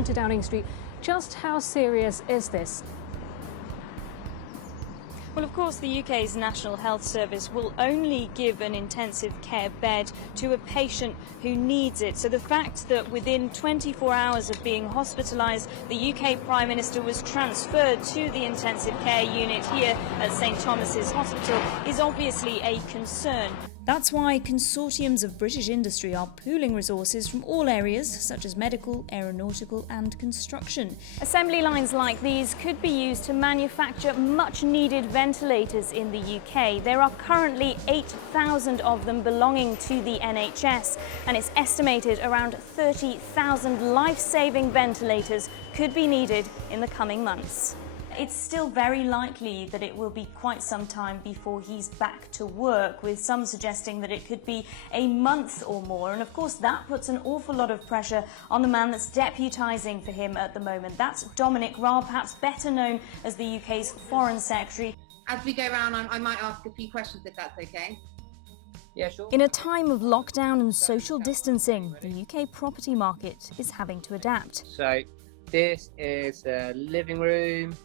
heading to Downing Street. Just how serious is this? Well, of course, the UK's National Health Service will only give an intensive care bed to a patient who needs it. So the fact that within 24 hours of being hospitalised, the UK Prime Minister was transferred to the intensive care unit here at St Thomas's Hospital is obviously a concern. That's why consortiums of British industry are pooling resources from all areas, such as medical, aeronautical and construction. Assembly lines like these could be used to manufacture much-needed ventilators in the UK. There are currently 8,000 of them belonging to the NHS, and it's estimated around 30,000 life-saving ventilators could be needed in the coming months. It's still very likely that it will be quite some time before he's back to work, with some suggesting that it could be a month or more. And of course that puts an awful lot of pressure on the man that's deputising for him at the moment. That's Dominic Raab, perhaps better known as the UK's Foreign Secretary. As we go around, I might ask a few questions if that's okay. Yeah, sure. In a time of lockdown and social distancing, the UK property market is having to adapt. So this is the living room.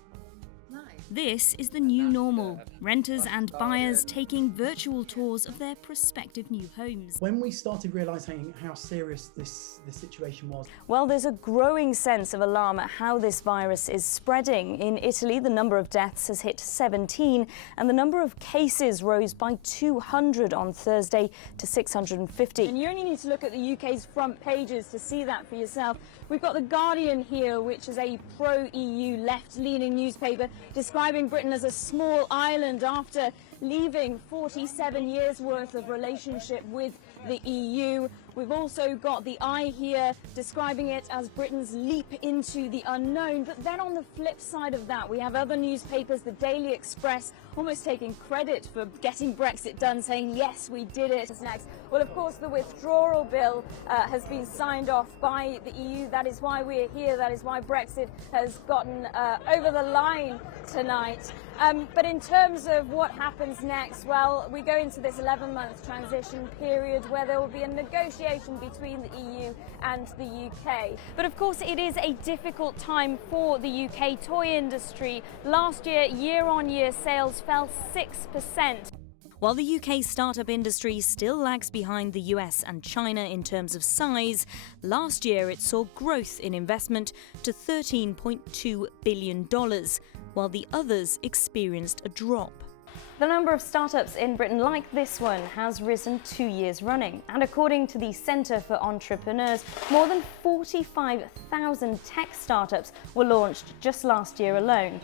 This is the new normal. Renters and buyers taking virtual tours of their prospective new homes. When we started realising how serious this situation was. Well, there's a growing sense of alarm at how this virus is spreading. In Italy, the number of deaths has hit 17, and the number of cases rose by 200 on Thursday to 650. And you only need to look at the UK's front pages to see that for yourself. We've got The Guardian here, which is a pro-EU left-leaning newspaper, describing Britain as a small island after leaving 47 years worth of relationship with the EU. We've also got The Eye here describing it as Britain's leap into the unknown. But then on the flip side of that, we have other newspapers, the Daily Express, almost taking credit for getting Brexit done, saying, yes, we did it. What's next? Well, of course, the withdrawal bill has been signed off by the EU. That is why we're here. That is why Brexit has gotten over the line tonight. But in terms of what happens next, well, we go into this 11-month transition period where there will be a negotiation between the EU and the UK. But of course, it is a difficult time for the UK toy industry. Last year, year-on-year sales fell 6%. While the UK startup industry still lags behind the US and China in terms of size, last year it saw growth in investment to $13.2 billion, while the others experienced a drop. The number of startups in Britain like this one has risen 2 years running, and according to the Centre for Entrepreneurs, more than 45,000 tech startups were launched just last year alone.